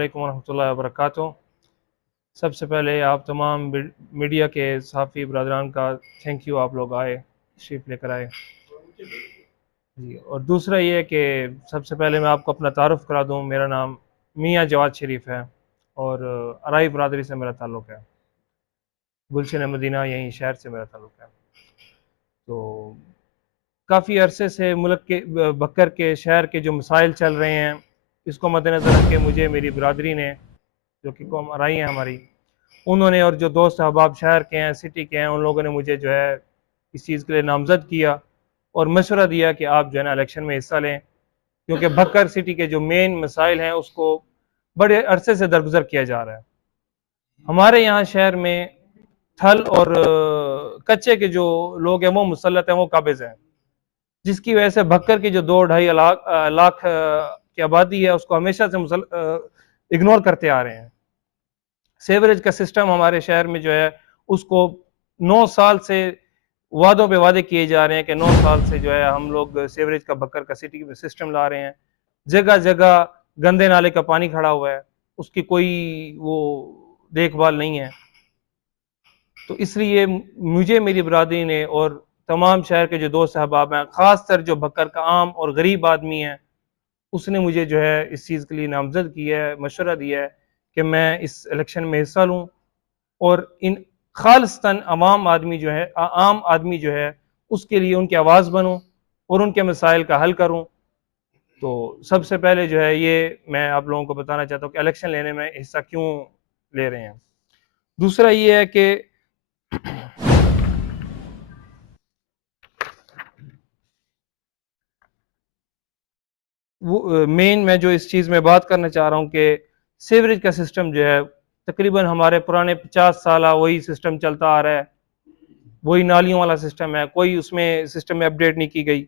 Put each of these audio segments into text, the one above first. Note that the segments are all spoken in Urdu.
علیکم ورحمۃ اللہ وبرکاتہ۔ سب سے پہلے آپ تمام میڈیا کے صحافی برادران کا تھینک یو، آپ لوگ آئے، تشریف لے کر آئے جی۔ اور دوسرا یہ ہے کہ سب سے پہلے میں آپ کو اپنا تعارف کرا دوں، میرا نام میاں جواد شریف ہے اور ارائی برادری سے میرا تعلق ہے، گلشن مدینہ یہیں شہر سے میرا تعلق ہے۔ تو کافی عرصے سے ملک کے بکر کے شہر کے جو مسائل چل رہے ہیں، اس کو مد نظر رکھ کے مجھے میری برادری نے، جو کہ قوم ارائی ہیں ہماری، انہوں نے، اور جو دوست احباب شہر کے ہیں، سٹی کے ہیں، ان لوگوں نے مجھے جو ہے اس چیز کے لیے نامزد کیا اور مشورہ دیا کہ آپ جو ہے نا الیکشن میں حصہ لیں، کیونکہ بکر سٹی کے جو مین مسائل ہیں اس کو بڑے عرصے سے درگزر کیا جا رہا ہے۔ ہمارے یہاں شہر میں تھل اور کچے کے جو لوگ ہیں وہ مسلط ہیں، وہ قابض ہیں، جس کی وجہ سے بکر کی جو 2-2.5 لاکھ کی آبادی ہے اس کو ہمیشہ سے اگنور کرتے آ رہے ہیں۔ سیوریج کا سسٹم ہمارے شہر میں جو ہے اس کو 9 سال سے وعدوں پہ وعدے کیے جا رہے ہیں کہ 9 سال سے جو ہے ہم لوگ سیوریج کا بکر کا سٹی میں سسٹم لا رہے ہیں، جگہ جگہ گندے نالے کا پانی کھڑا ہوا ہے، اس کی کوئی وہ دیکھ بھال نہیں ہے۔ تو اس لیے مجھے میری برادری نے اور تمام شہر کے جو دوست احباب ہیں، خاص طر جو بکر کا عام اور غریب آدمی ہے، اس نے مجھے جو ہے اس چیز کے لیے نامزد کیا ہے، مشورہ دیا ہے کہ میں اس الیکشن میں حصہ لوں اور ان خالصتاً عام آدمی جو ہے اس کے لیے ان کی آواز بنوں اور ان کے مسائل کا حل کروں۔ تو سب سے پہلے جو ہے یہ میں آپ لوگوں کو بتانا چاہتا ہوں کہ الیکشن لینے میں حصہ کیوں لے رہے ہیں۔ دوسرا یہ ہے کہ مین میں جو اس چیز میں بات کرنا چاہ رہا ہوں کہ سیوریج کا سسٹم جو ہے تقریباً ہمارے پرانے 50 سالہ وہی سسٹم چلتا آ رہا ہے، وہی نالیوں والا سسٹم ہے، کوئی اس میں سسٹم میں اپڈیٹ نہیں کی گئی۔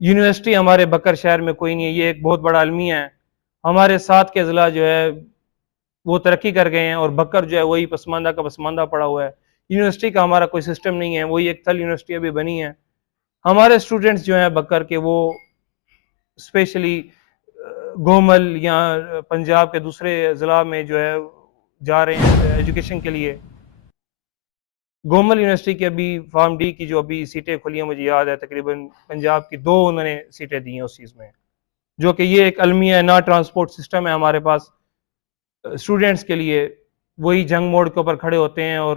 یونیورسٹی ہمارے بکر شہر میں کوئی نہیں ہے، یہ ایک بہت بڑا المیہ ہے۔ ہمارے ساتھ کے اضلاع جو ہے وہ ترقی کر گئے ہیں اور بکر جو ہے وہی پسماندہ کا پسماندہ پڑا ہوا ہے۔ یونیورسٹی کا ہمارا کوئی سسٹم نہیں ہے، وہی ایک تھل یونیورسٹی ابھی بنی ہے۔ ہمارے اسٹوڈنٹس جو ہیں بکر کے وہ اسپیشلی گومل یا پنجاب کے دوسرے اضلاع میں جو ہے جا رہے ہیں ایجوکیشن کے لیے۔ گومل یونیورسٹی کی ابھی فارم ڈی کی جو ابھی سیٹیں کھلی ہیں، مجھے یاد ہے تقریباً پنجاب کی 2 انہوں نے سیٹیں دی ہیں اس چیز میں، جو کہ یہ ایک المیہ ہے، نا ٹرانسپورٹ سسٹم ہے ہمارے پاس اسٹوڈنٹس کے لیے۔ وہی جنگ موڑ کے اوپر کھڑے ہوتے ہیں اور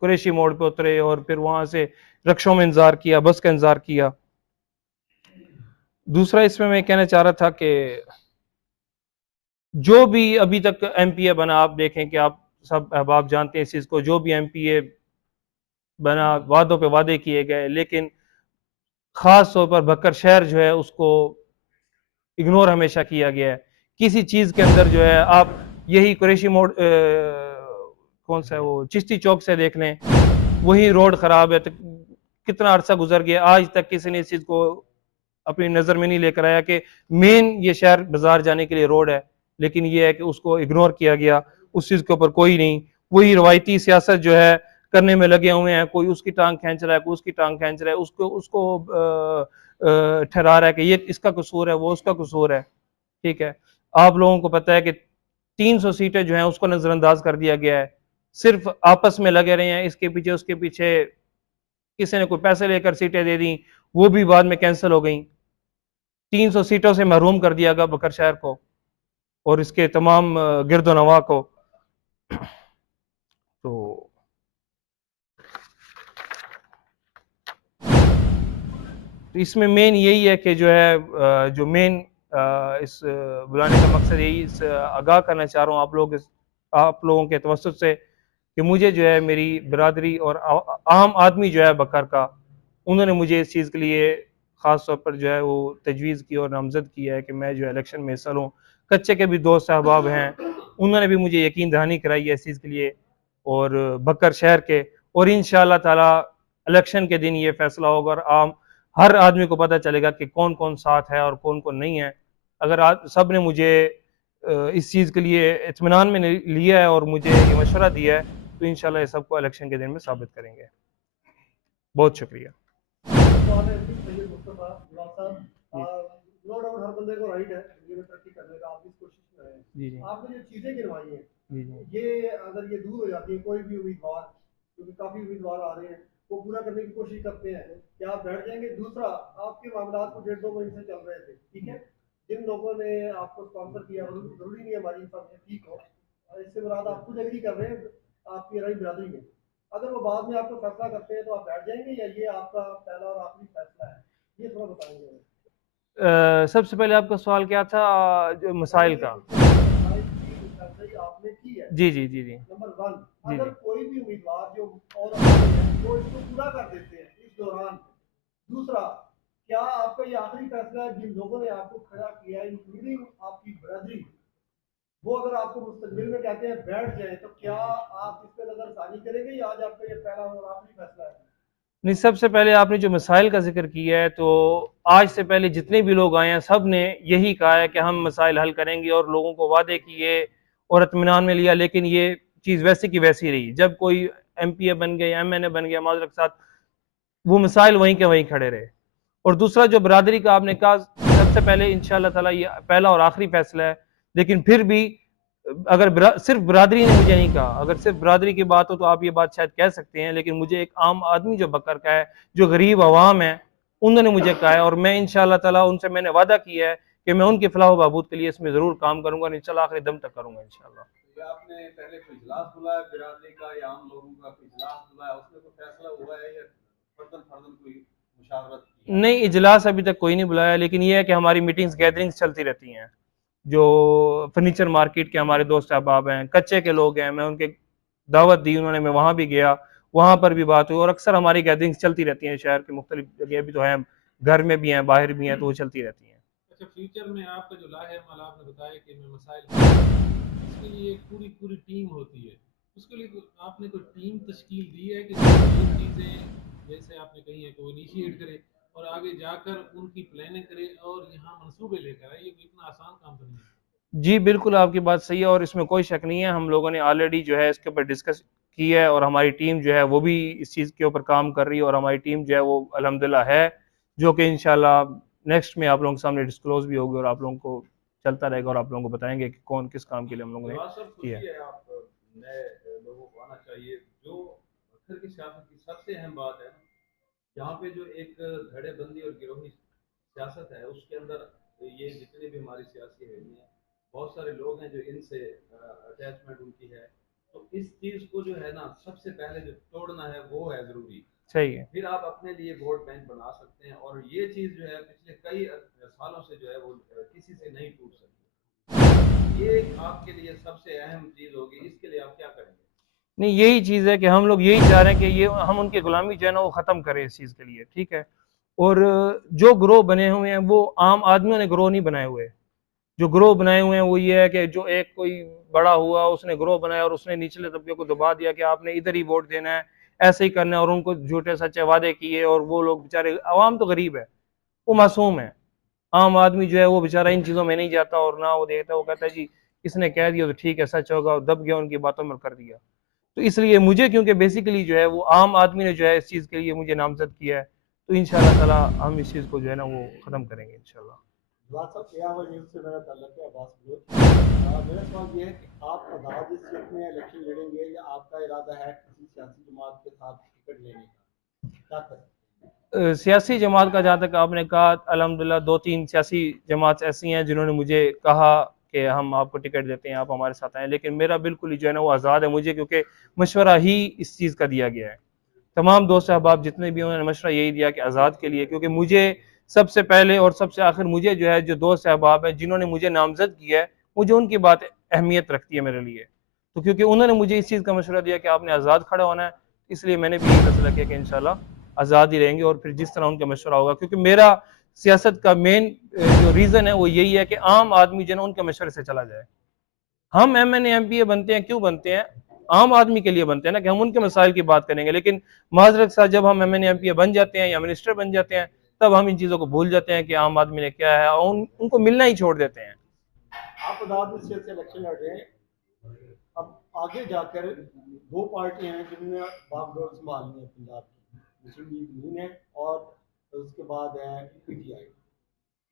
قریشی موڑ پہ اترے اور پھر وہاں سے رکشوں میں انتظار کیا، بس کا انتظار کیا۔ دوسرا اس میں کہنا چاہ رہا تھا کہ جو بھی ابھی تک ایم پی اے بنا، آپ دیکھیں کہ آپ سب احباب جانتے ہیں اس چیز کو، جو بھی ایم پی اے بنا وعدوں پہ وعدے کیے گئے، لیکن خاص طور پر بکر شہر جو ہے اس کو اگنور ہمیشہ کیا گیا ہے۔ کسی چیز کے اندر جو ہے آپ یہی قریشی موڑ کون سا ہے وہ چشتی چوک سے دیکھ لیں، وہی روڈ خراب ہے، کتنا عرصہ گزر گیا، آج تک کسی نے اس چیز کو اپنی نظر میں نہیں لے کر آیا کہ مین یہ شہر بازار جانے کے لیے روڈ ہے، لیکن یہ ہے کہ اس کو اگنور کیا گیا، اس چیز کے اوپر کوئی نہیں۔ وہی روایتی سیاست جو ہے کرنے میں لگے ہوئے ہیں، کوئی اس کی ٹانگ کھینچ رہا ہے، کوئی اس کی ٹانگ کھینچ رہا ہے، اس کو ٹھہرا رہا ہے کہ یہ اس کا قصور ہے، وہ اس کا قصور ہے۔ ٹھیک ہے، آپ لوگوں کو پتہ ہے کہ 300 سیٹیں جو ہیں اس کو نظر انداز کر دیا گیا ہے، صرف آپس میں لگے رہے ہیں، اس کے پیچھے اس کے پیچھے، کسی نے کوئی پیسے لے کر سیٹیں دے دیں، وہ بھی بعد میں کینسل ہو گئیں۔ 300 سیٹوں سے محروم کر دیا گیا بکر شہر کو اور اس کے تمام گرد و نواح کو۔ تو اس میں مین یہی ہے کہ جو ہے جو مین اس بلانے کا مقصد یہی آگاہ کرنا چاہ رہا ہوں آپ لوگوں کے توسط سے کہ مجھے جو ہے میری برادری اور عام آدمی جو ہے بکر کا، انہوں نے مجھے اس چیز کے لیے خاص طور پر جو ہے وہ تجویز کی اور نامزد کیا ہے کہ میں جو الیکشن میں حصہ لوں۔ کچے کے بھی دوست احباب ہیں، انہوں نے بھی مجھے یقین دہانی کرائی ہے اس چیز کے لیے، اور بکر شہر کے، اور انشاءاللہ تعالی الیکشن کے دن یہ فیصلہ ہوگا اور ہر آدمی کو پتہ چلے گا کہ کون کون ساتھ ہے اور کون کون نہیں ہے۔ اگر سب نے مجھے اس چیز کے لیے اطمینان میں لیا ہے اور مجھے یہ مشورہ دیا ہے تو انشاءاللہ یہ سب کو الیکشن کے دن میں ثابت کریں گے۔ بہت شکریہ۔ نو ڈاؤٹ ہر بندے کو رائٹ ہے دنیا میں ترقی کرنے کا، آپ اس کوشش میں جی ہیں، آپ نے جو چیزیں گنوائی ہیں جی یہ اگر یہ دور ہو جاتی ہے کوئی بھی امیدوار، کیونکہ کافی امیدوار آ رہے ہیں وہ پورا کرنے کی کوشش کرتے ہیں کہ آپ بیٹھ جائیں گے. دوسرا آپ کے معاملات کو 1.5-2 مہینے سے چل رہے تھے، ٹھیک ہے، جن لوگوں نے آپ کو اسپانسر کیا ضروری نہیں ہے ہماری انفارمیشن ٹھیک ہو، اس سے مراد آپ خود ایگری کر رہے ہیں آپ کی رائی برادری میں، اگر وہ بعد میں آپ کو فیصلہ کرتے ہیں تو آپ بیٹھ جائیں گے یا یہ آپ کا پہلا اور آخری فیصلہ ہے، یہ تھوڑا بتائیں گے. سب سے پہلے آپ کا سوال کیا تھا جو مسائل کا؟ آپ نے کی ہے جی جی جی جی نمبر 1، جی اگر جی کوئی بھی امیدوار جو اور وہ اس کو پورا کر دیتے ہیں اس دوران. دوسرا، کیا آپ کا یہ آخری فیصلہ ہے جن لوگوں نے آپ کو کھڑا کیا ہے انکلوڈنگ آپ کی برادری، وہ اگر آپ کو مستقبل میں کہتے ہیں بیٹھ جائیں تو کیا آپ اس پہ نظر ثانی کریں گے یا آج آپ کا یہ پہلا اور آخری فیصلہ ہے؟ نہیں، سب سے پہلے آپ نے جو مسائل کا ذکر کیا ہے تو آج سے پہلے جتنے بھی لوگ آئے ہیں سب نے یہی کہا ہے کہ ہم مسائل حل کریں گے، اور لوگوں کو وعدے کیے اور اطمینان میں لیا، لیکن یہ چیز ویسی کی ویسی رہی. جب کوئی ایم پی اے بن گیا، ایم این اے بن گیا معذرت کے ساتھ، وہ مسائل وہیں کے وہیں کھڑے رہے. اور دوسرا جو برادری کا آپ نے کہا، سب سے پہلے انشاءاللہ تعالی یہ پہلا اور آخری فیصلہ ہے، لیکن پھر بھی اگر صرف برادری نے مجھے نہیں کہا، اگر صرف برادری کی بات ہو تو آپ یہ بات شاید کہہ سکتے ہیں، لیکن مجھے ایک عام آدمی جو بکر کا ہے، جو غریب عوام ہے، انہوں نے مجھے کہا ہے، اور میں انشاءاللہ تعالی ان سے میں نے وعدہ کیا ہے کہ میں ان کی فلاح و بہبود کے لیے اس میں ضرور کام کروں گا، اور انشاءاللہ آخری دم تک کروں گا انشاءاللہ. آپ نے پہلے کوئی اجلاس بلایا برادری کا یا عام لوگوں کا کوئی اجلاس بلایا، اس میں کوئی فیصلہ ہوا ہے یا فردن کوئی مشاورت کی ہے؟ نہیں، اجلاس ابھی تک کوئی نہیں بلایا، لیکن یہ ہے کہ ہماری میٹنگز گیدرنگز چلتی رہتی ہیں. جو فرنیچر مارکیٹ کے ہمارے دوست احباب ہیں، کچے کے لوگ ہیں، میں ان کے دعوت دی انہوں نے، میں وہاں بھی گیا، وہاں پر بھی بات ہوئی، اور اکثر ہماری گیدرنگز چلتی رہتی ہیں شہر کے مختلف جگہ بھی تو ہیں، گھر میں بھی ہیں، باہر بھی ہیں، تو وہ چلتی رہتی ہیں. اچھا، فیوچر میں آپ کا جو لاہے عمل آپ نے بتایا کہ میں مسائل اس کے لیے ایک پوری ٹیم ہوتی ہے، اس کے لیے آپ نے کوئی ٹیم تشکیل دی ہے کہ یہ چیزیں جیسے آپ نے کہی ہے کہ وہ انیشیٹ کرے اور آگے جا کر ان کی پلاننگ کرے اور یہاں منصوبے لے کر آئے؟ یہ اتنا آسان کام تو نہیں ہے. جی بالکل، آپ کی بات صحیح ہے، اور اس میں کوئی شک نہیں ہے، ہم لوگوں نے آلریڈی جو ہے اس کے اوپر ڈسکس کی ہے، اور ہماری ٹیم جو ہے وہ بھی اس چیز کے اوپر کام کر رہی ہے، اور ہماری ٹیم جو ہے وہ الحمدللہ ہے، جو کہ انشاءاللہ نیکسٹ میں آپ لوگوں کے سامنے ڈسکلوز بھی ہوگی، اور آپ لوگوں کو چلتا رہے گا، اور آپ لوگوں کو بتائیں گے کہ کون کس کام کے لیے ہم لوگوں نے نواز صاحب، کیا ہے. خوشی ہے آپ نئے لوگوں کو آنا چاہیے. جو اکثر کی سیاست کی سب سے اہم بات ہے، یہاں پہ جو ایک دھڑے بندی اور گروہی سیاست ہے، اس کے اندر یہ جتنے بھی ہماری سیاسی حیثیت ہیں، بہت سارے لوگ ہیں جو ان سے اٹیچمنٹ ان کی ہے. تو اس چیز کو جو ہے نا سب سے پہلے جو توڑنا ہے وہ ہے ضروری. صحیح ہے. پھر آپ اپنے لیے ووٹ بینک بنا سکتے ہیں، اور یہ چیز جو ہے پچھلے کئی سالوں سے جو ہے وہ کسی سے نہیں ٹوٹ سکتی. یہ آپ کے لیے سب سے اہم چیز ہوگی، اس کے لیے آپ کیا کریں گے؟ نہیں، یہی چیز ہے کہ ہم لوگ یہی چاہ رہے ہیں کہ یہ ہم ان کی غلامی جو ہے نا وہ ختم کریں اس چیز کے لیے، ٹھیک ہے. اور جو گروہ بنے ہوئے ہیں وہ عام آدمیوں نے گروہ نہیں بنائے ہوئے. جو گروہ بنائے ہوئے ہیں وہ یہ ہے کہ جو ایک کوئی بڑا ہوا اس نے گروہ بنایا اور اس نے نچلے طبقے کو دبا دیا کہ آپ نے ادھر ہی ووٹ دینا ہے، ایسے ہی کرنا ہے، اور ان کو جھوٹے سچے وعدے کیے، اور وہ لوگ بیچارے، عوام تو غریب ہے، وہ معصوم ہے. عام آدمی جو ہے وہ بیچارہ ان چیزوں میں نہیں جاتا، اور نہ وہ دیکھتا، وہ کہتا ہے جی اس نے کہہ دیا تو ٹھیک ہے سچ ہوگا، اور دب گیا ان کی باتوں میں کر دیا. تو اس لیے مجھے، کیونکہ بیسیکلی جو ہے وہ عام آدمی نے جو ہے اس چیز کے لیے مجھے نامزد کیا ہے، تو انشاءاللہ تعالی ہم اس چیز کو جو ہے نا وہ ختم کریں گے انشاءاللہ. بات صاحب ایاور نیوز سے میرا تعلق ہے، عباس بلوچ. میرا سوال یہ ہے کہ آپ آزاد اس سیٹ میں الیکشن لڑیں گے یا آپ کا ارادہ ہے کسی سیاسی جماعت کے ساتھ ٹکٹ لینے کا، کیا کریں؟ سیاسی جماعت کا جہاں تک آپ نے کہا، الحمدللہ 2-3 سیاسی جماعت ایسی ہیں جنہوں نے مجھے کہا کہ ہم آپ کو ٹکٹ دیتے ہیں، آپ ہمارے ساتھ آئیں، لیکن میرا بالکل ہی جو ہے نا وہ آزاد ہے مجھے، کیونکہ مشورہ ہی اس چیز کا دیا گیا ہے. تمام دوست احباب جتنے بھی انہوں نے مشورہ یہی دیا کہ آزاد کے لیے، کیونکہ مجھے سب سے پہلے اور سب سے آخر مجھے جو ہے جو دوست احباب ہیں جنہوں نے مجھے نامزد کیا ہے، مجھے ان کی بات اہمیت رکھتی ہے میرے لیے. تو کیونکہ انہوں نے مجھے اس چیز کا مشورہ دیا کہ آپ نے آزاد کھڑا ہونا ہے، اس لیے میں نے بھی یہ فیصلہ کیا کہ انشاءاللہ آزاد ہی رہیں گے، اور پھر جس طرح ان کا مشورہ ہوگا، کیونکہ میرا سیاست کا مین جو ریزن ہے وہ یہی ہے کہ عام آدمی جو ہے نا ان کے مشورے سے چلا جائے. ہم M N A M P A بنتے ہیں، کیوں بنتے ہیں؟ عام آدمی کے لیے بنتے ہیں نا، کہ ہم ان کے مسائل کی بات کریں گے. لیکن معذرت کے ساتھ جب ہم M N A M P A بن جاتے ہیں یا منسٹر بن جاتے ہیں، تب ہم ان چیزوں کو بھول جاتے ہیں کہ عام آدمی نے کیا ہے، اور ان کو ملنا ہی چھوڑ دیتے ہیں. آپ آزاد اس سیٹ سے الیکشن لڑ رہے ہیں، اب آگے جا کر دو پارٹیاں ہیں جن نے باغ ڈور سنبھالنی ہے پنجاب کی، مسلم لیگ نون ہے اور اس کے بعد ہے پی ٹی آئی.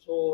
100